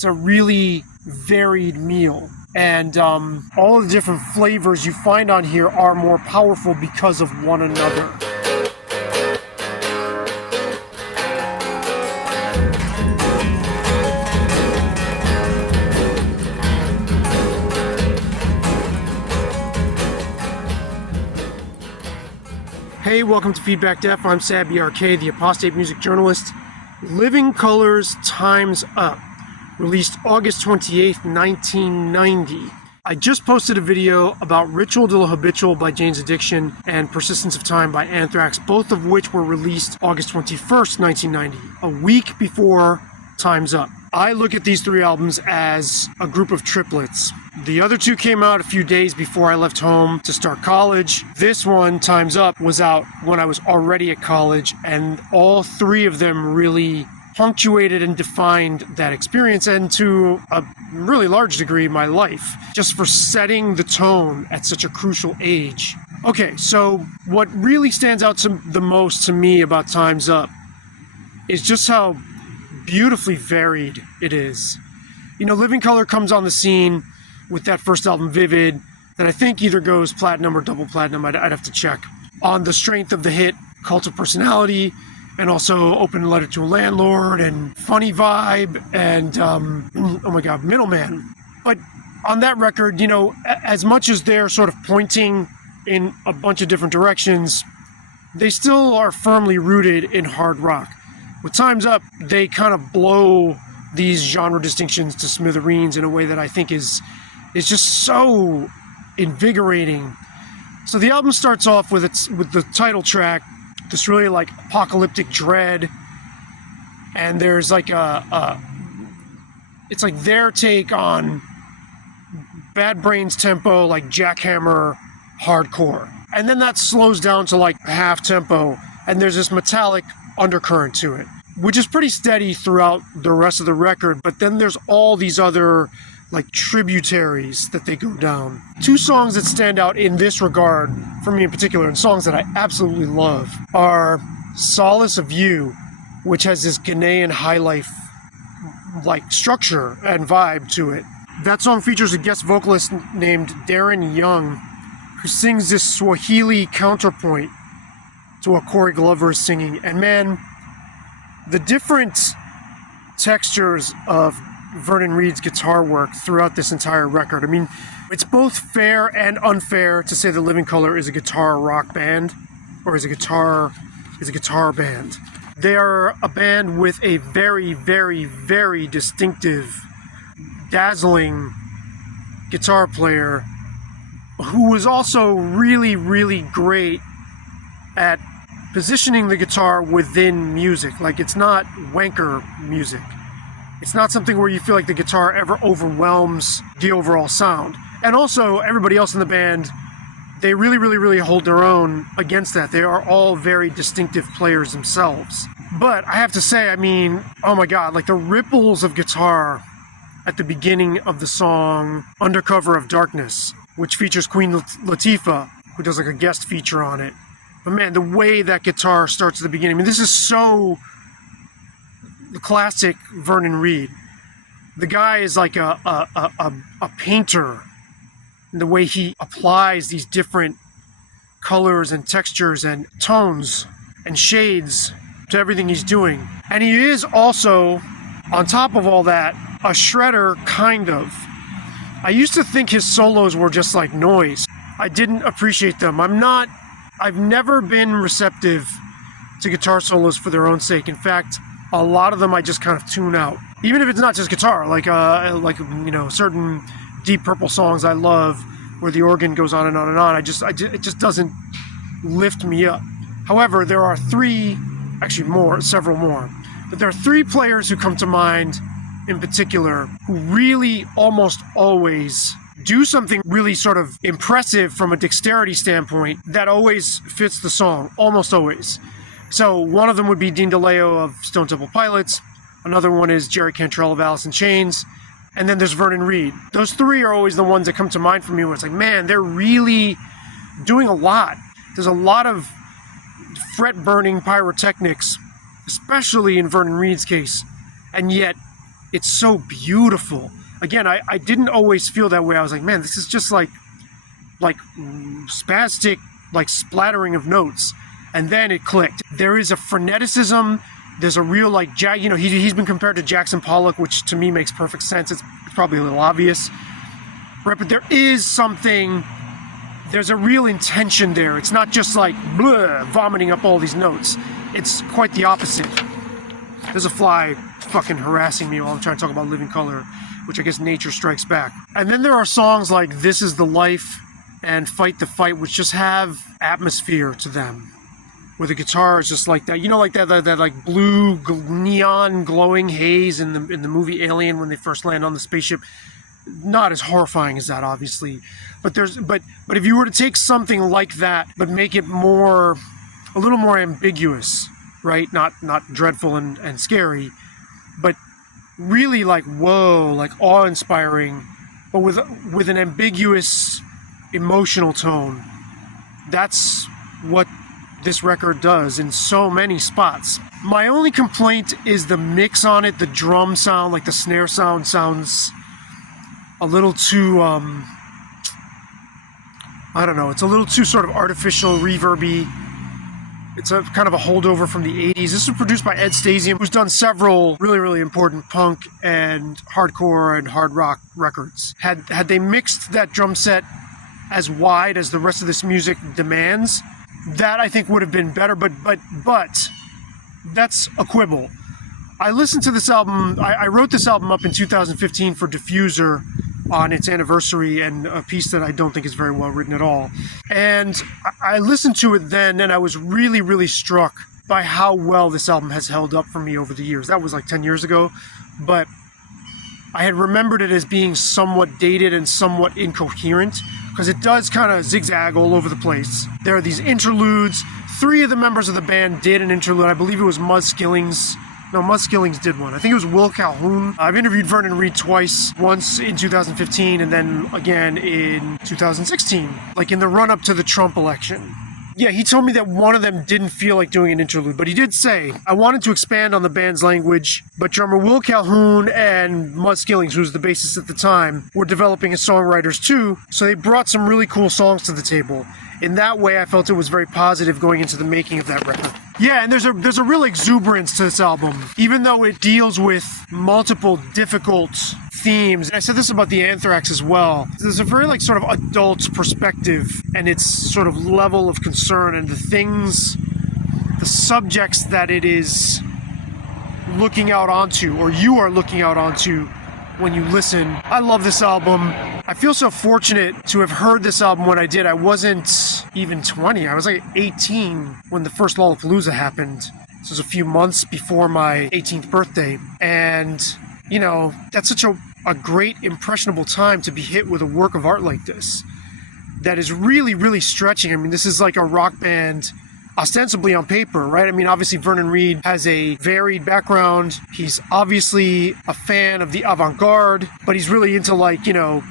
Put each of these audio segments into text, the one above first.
It's a really varied meal. And all of the different flavors you find on here are more powerful because of one another. Hey, welcome to Feedback Def. I'm Sad BRK, the apostate music journalist. Living Colour's Time's Up, released August 28th, 1990. I just posted a video about Ritual de la Habitual by Jane's Addiction and Persistence of Time by Anthrax, both of which were released August 21st, 1990, a week before Time's Up. I look at these three albums as a group of triplets. The other two came out a few days before I left home to start college. This one, Time's Up, was out when I was already at college, and all three of them really punctuated and defined that experience, and to a really large degree, my life, just for setting the tone at such a crucial age. Okay, so what really stands out the most to me about Time's Up is just how beautifully varied it is. You know, Living Colour comes on the scene with that first album, Vivid, that I think either goes platinum or double platinum, I'd have to check, on the strength of the hit Cult of Personality, and also Open Letter to a Landlord, and Funny Vibe, and, oh my God, Middleman. But on that record, you know, as much as they're sort of pointing in a bunch of different directions, they still are firmly rooted in hard rock. With Time's Up, they kind of blow these genre distinctions to smithereens in a way that I think is just so invigorating. So the album starts off with the title track, this really like apocalyptic dread, and there's like it's like their take on Bad Brains tempo, like jackhammer hardcore, and then that slows down to like half tempo, and there's this metallic undercurrent to it, which is pretty steady throughout the rest of the record. But then there's all these other like tributaries that they go down. Two songs that stand out in this regard for me in particular, and songs that I absolutely love, are Solace of You, which has this Ghanaian high life like structure and vibe to it. That song features a guest vocalist named Darren Young, who sings this Swahili counterpoint to what Corey Glover is singing. And man, the different textures of Vernon Reid's guitar work throughout this entire record. I mean, it's both fair and unfair to say that Living Colour is a guitar rock band, or is a guitar band. They are a band with a very, very, very distinctive, dazzling guitar player who was also really, really great at positioning the guitar within music. Like, it's not wanker music. It's not something where you feel like the guitar ever overwhelms the overall sound. And also, everybody else in the band, they really, really, really hold their own against that. They are all very distinctive players themselves. But I have to say, I mean, oh my God, like the ripples of guitar at the beginning of the song Undercover of Darkness, which features Queen Latifah, who does like a guest feature on it. But man, the way that guitar starts at the beginning, I mean, this is so the classic Vernon Reid. The guy is like a painter in the way he applies these different colors and textures and tones and shades to everything he's doing. And he is also, on top of all that, a shredder, kind of. I used to think his solos were just like noise. I didn't appreciate them. I've never been receptive to guitar solos for their own sake. In fact, a lot of them I just kind of tune out. Even if it's not just guitar, like you know, certain Deep Purple songs I love where the organ goes on and on and on. It just doesn't lift me up. However, there are several more. But there are three players who come to mind in particular who really almost always do something really sort of impressive from a dexterity standpoint that always fits the song, almost always. So one of them would be Dean DeLeo of Stone Temple Pilots. Another one is Jerry Cantrell of Alice in Chains. And then there's Vernon Reid. Those three are always the ones that come to mind for me where it's like, man, they're really doing a lot. There's a lot of fret-burning pyrotechnics, especially in Vernon Reid's case. And yet, it's so beautiful. Again, I didn't always feel that way. I was like, man, this is just like spastic, like splattering of notes. And then it clicked. There is a freneticism. There's a real like he's been compared to Jackson Pollock, which to me makes perfect sense. It's probably a little obvious, right? But there is something. There's a real intention there. It's not just like blah, vomiting up all these notes. It's quite the opposite. There's a fly fucking harassing me while I'm trying to talk about Living Color, which I guess nature strikes back. And then there are songs like This Is the Life and Fight the Fight, which just have atmosphere to them, where the guitar is just like that, like that like blue neon glowing haze in the movie Alien when they first land on the spaceship. Not as horrifying as that, obviously, but if you were to take something like that but make it a little more ambiguous, right? Not dreadful and scary, but really like whoa, like awe-inspiring, but with an ambiguous emotional tone. That's what this record does in so many spots. My only complaint is the mix on it. The drum sound, like the snare sound, sounds a little too I don't know, it's a little too sort of artificial, reverby. It's a kind of a holdover from the 80s. This was produced by Ed Stasium, who's done several really, really important punk and hardcore and hard rock records. Had they mixed that drum set as wide as the rest of this music demands, that I think would have been better, but that's a quibble. I listened to this album, I wrote this album up in 2015 for Diffuser on its anniversary, and a piece that I don't think is very well written at all. And I listened to it then, and I was really, really struck by how well this album has held up for me over the years. That was like 10 years ago, but I had remembered it as being somewhat dated and somewhat incoherent, because it does kind of zigzag all over the place. There are these interludes. 3 of the members of the band did an interlude. I believe it was Muzz Skillings. No, Muzz Skillings did one. I think it was Will Calhoun. I've interviewed Vernon Reid twice, once in 2015 and then again in 2016, like in the run-up to the Trump election. Yeah, he told me that one of them didn't feel like doing an interlude, but he did say, I wanted to expand on the band's language, but drummer Will Calhoun and Muzz Skillings, who was the bassist at the time, were developing as songwriters too, so they brought some really cool songs to the table. In that way, I felt it was very positive going into the making of that record. Yeah, and there's a real exuberance to this album, even though it deals with multiple difficult themes. I said this about the Anthrax as well. There's a very like sort of adult perspective and its sort of level of concern and the subjects that it is looking out onto, or you are looking out onto when you listen. I love this album. I feel so fortunate to have heard this album when I did. I wasn't even 20. I was like 18 when the first Lollapalooza happened. This was a few months before my 18th birthday. And, that's such a great, impressionable time to be hit with a work of art like this that is really, really stretching. I mean, this is like a rock band ostensibly on paper, right? I mean, obviously Vernon Reid has a varied background. He's obviously a fan of the avant-garde, but he's really into like,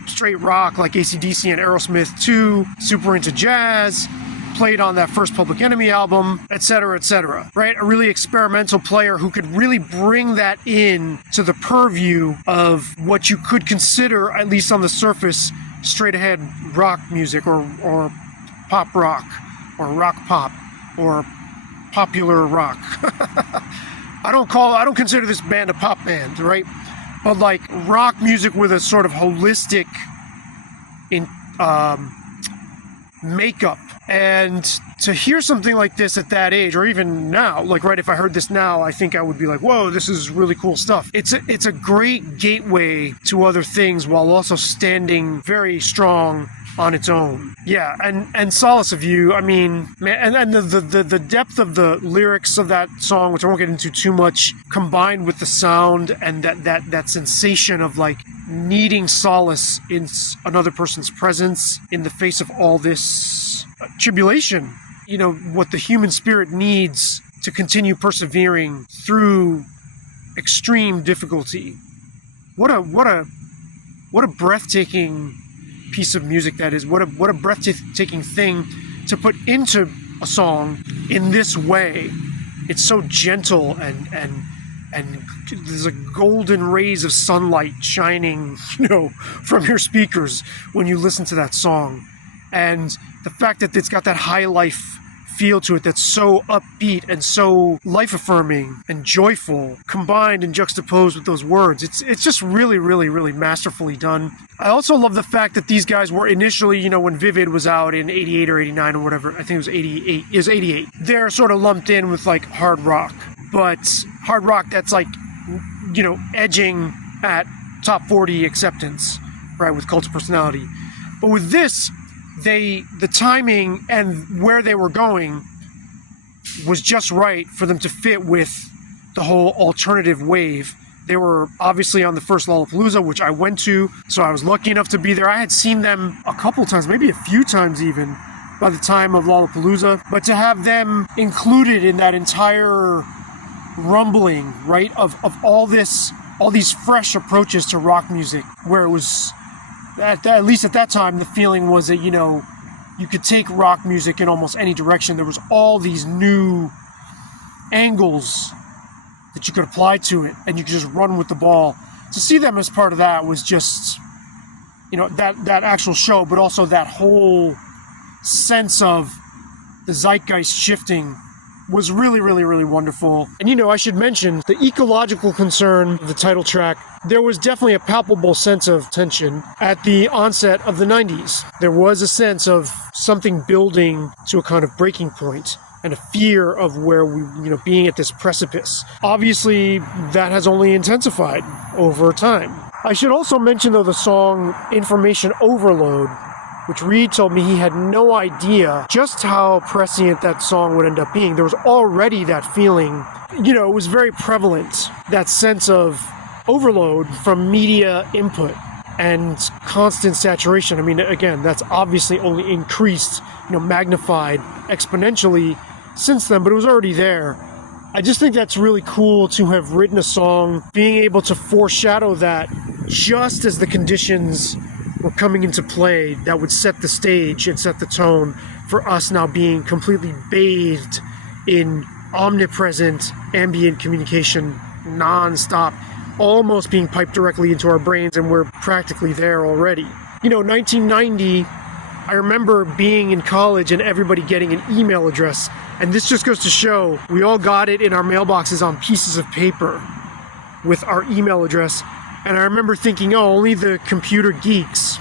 straight rock like AC/DC and Aerosmith too, super into jazz, played on that first Public Enemy album, etc., right? A really experimental player who could really bring that in to the purview of what you could consider, at least on the surface, straight ahead rock music or pop rock or rock pop or popular rock. I don't consider this band a pop band, right? But like rock music with a sort of holistic makeup. And to hear something like this at that age, or even now, like right, if I heard this now, I think I would be like, whoa, this is really cool stuff. It's a great gateway to other things while also standing very strong on its own. Yeah, and Solace of You, I mean, man, and the depth of the lyrics of that song, which I won't get into too much, combined with the sound and that sensation of like needing solace in another person's presence in the face of all this tribulation. What the human spirit needs to continue persevering through extreme difficulty. What a breathtaking piece of music that is. What a breathtaking thing to put into a song in this way. It's so gentle and and there's a golden rays of sunlight shining, from your speakers when you listen to that song. And the fact that it's got that high life feel to it that's so upbeat and so life-affirming and joyful, combined and juxtaposed with those words. It's just really, really, really masterfully done. I also love the fact that these guys were initially, when Vivid was out in 88 or 89 or whatever, I think it was 88, is 88. They're sort of lumped in with like hard rock, but hard rock that's like, edging at top 40 acceptance, right, with Cult of Personality. But with this, the timing and where they were going was just right for them to fit with the whole alternative wave. They were obviously on the first Lollapalooza, which I went to, so I was lucky enough to be there. I had seen them a couple times, maybe a few times even, by the time of Lollapalooza. But to have them included in that entire rumbling, right, of all these fresh approaches to rock music, where it was, at least at that time, the feeling was that, you could take rock music in almost any direction. There was all these new angles that you could apply to it, and you could just run with the ball. To see them as part of that was just, that actual show, but also that whole sense of the zeitgeist shifting was really, really, really wonderful. And I should mention the ecological concern of the title track. There was definitely a palpable sense of tension at the onset of the 90s. There was a sense of something building to a kind of breaking point and a fear of where we, being at this precipice. Obviously, that has only intensified over time. I should also mention, though, the song Information Overload, which Reed told me he had no idea just how prescient that song would end up being. There was already that feeling, it was very prevalent, that sense of overload from media input and constant saturation. I mean, again, that's obviously only increased, magnified exponentially since then, but it was already there. I just think that's really cool to have written a song, being able to foreshadow that just as the conditions were coming into play that would set the stage and set the tone for us now being completely bathed in omnipresent ambient communication non-stop, almost being piped directly into our brains, and we're practically there already. 1990, I remember being in college and everybody getting an email address, and this just goes to show we all got it in our mailboxes on pieces of paper with our email address. And I remember thinking, only the computer geeks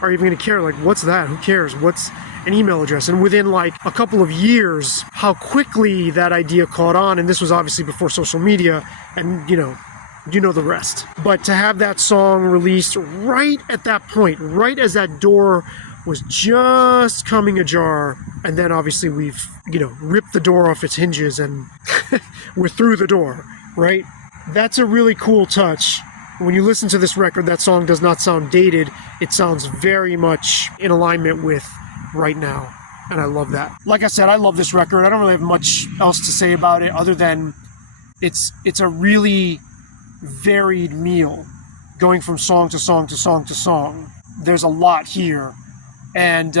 are even going to care. Like, what's that? Who cares? What's an email address? And within like a couple of years, how quickly that idea caught on. And this was obviously before social media, and you know the rest. But to have that song released right at that point, right as that door was just coming ajar, and then obviously we've, ripped the door off its hinges and we're through the door, right? That's a really cool touch. When you listen to this record, that song does not sound dated. It sounds very much in alignment with right now, and I love that. Like I said, I love this record. I don't really have much else to say about it other than it's a really varied meal, going from song to song to song to song. There's a lot here, and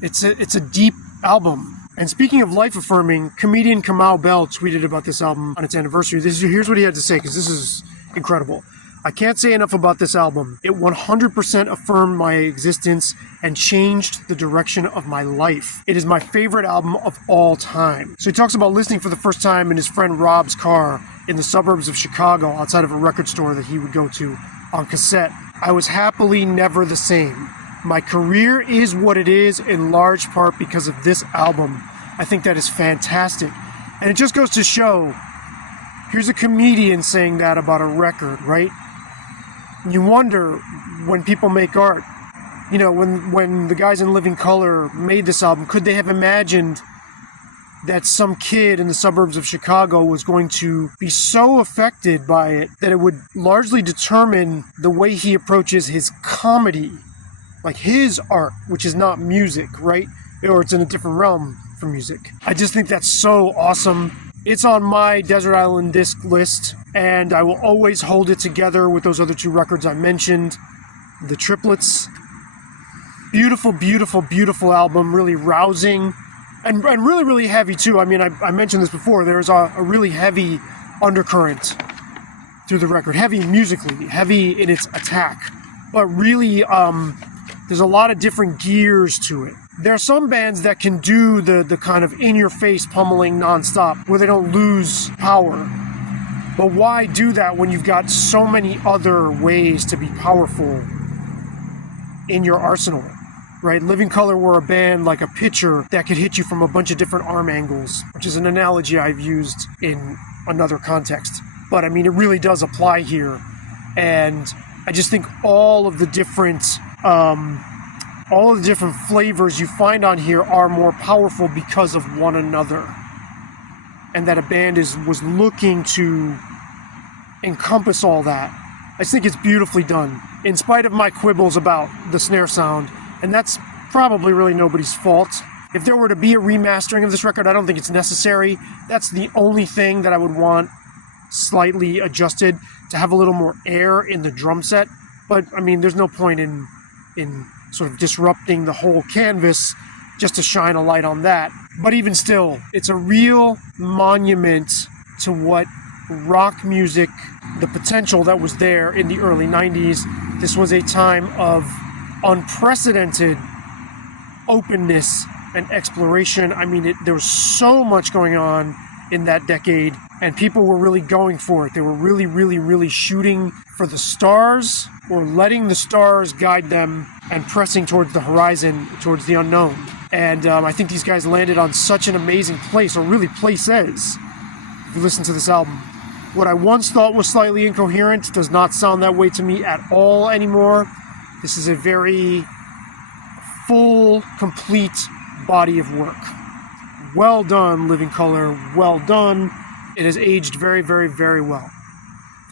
it's a deep album. And speaking of life-affirming, comedian Kamau Bell tweeted about this album on its anniversary. Here's what he had to say, because this is incredible. I can't say enough about this album. It 100% affirmed my existence and changed the direction of my life. It is my favorite album of all time. So he talks about listening for the first time in his friend Rob's car in the suburbs of Chicago, outside of a record store that he would go to, on cassette. I was happily never the same. My career is what it is in large part because of this album. I think that is fantastic. And it just goes to show, here's a comedian saying that about a record, right? You wonder, when people make art, when the guys in Living Color made this album, could they have imagined that some kid in the suburbs of Chicago was going to be so affected by it that it would largely determine the way he approaches his comedy, like his art, which is not music, right? Or it's in a different realm from music. I just think that's so awesome. It's on my Desert Island disc list, and I will always hold it together with those other two records I mentioned, the triplets. Beautiful, beautiful, beautiful album, really rousing, and really, really heavy too. I mean, I mentioned this before, there's a really heavy undercurrent through the record. Heavy musically, heavy in its attack, but really there's a lot of different gears to it. There are some bands that can do the kind of in-your-face pummeling nonstop where they don't lose power. But why do that when you've got so many other ways to be powerful in your arsenal, right? Living Colour were a band like a pitcher that could hit you from a bunch of different arm angles, which is an analogy I've used in another context. But I mean, it really does apply here. And I just think all of the different flavors you find on here are more powerful because of one another. And that a band was looking to encompass all that. I just think it's beautifully done, in spite of my quibbles about the snare sound, and that's probably really nobody's fault. If there were to be a remastering of this record, I don't think it's necessary. That's the only thing that I would want slightly adjusted, to have a little more air in the drum set. But I mean, there's no point in sort of disrupting the whole canvas just to shine a light on that. But even still, it's a real monument to what rock music, the potential that was there in the early 90s. This was a time of unprecedented openness and exploration. I mean, there was so much going on in that decade, and people were really going for it. They were really, really, really shooting for the stars, or letting the stars guide them and pressing towards the horizon, towards the unknown. And I think these guys landed on such an amazing place, or really places, if you listen to this album. What I once thought was slightly incoherent does not sound that way to me at all anymore. This is a very full, complete body of work. Well done, Living Colour, well done. It has aged very, very, very well.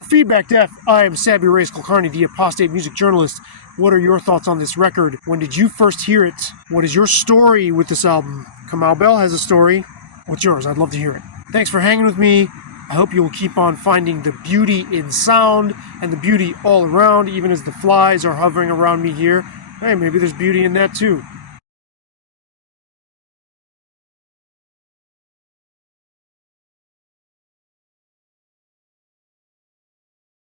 For Feedback Def, I am Sabby Reyes Kulkarni, the apostate music journalist. What are your thoughts on this record? When did you first hear it? What is your story with this album? Kamau Bell has a story. What's yours? I'd love to hear it. Thanks for hanging with me. I hope you will keep on finding the beauty in sound and the beauty all around, even as the flies are hovering around me here. Hey, maybe there's beauty in that too.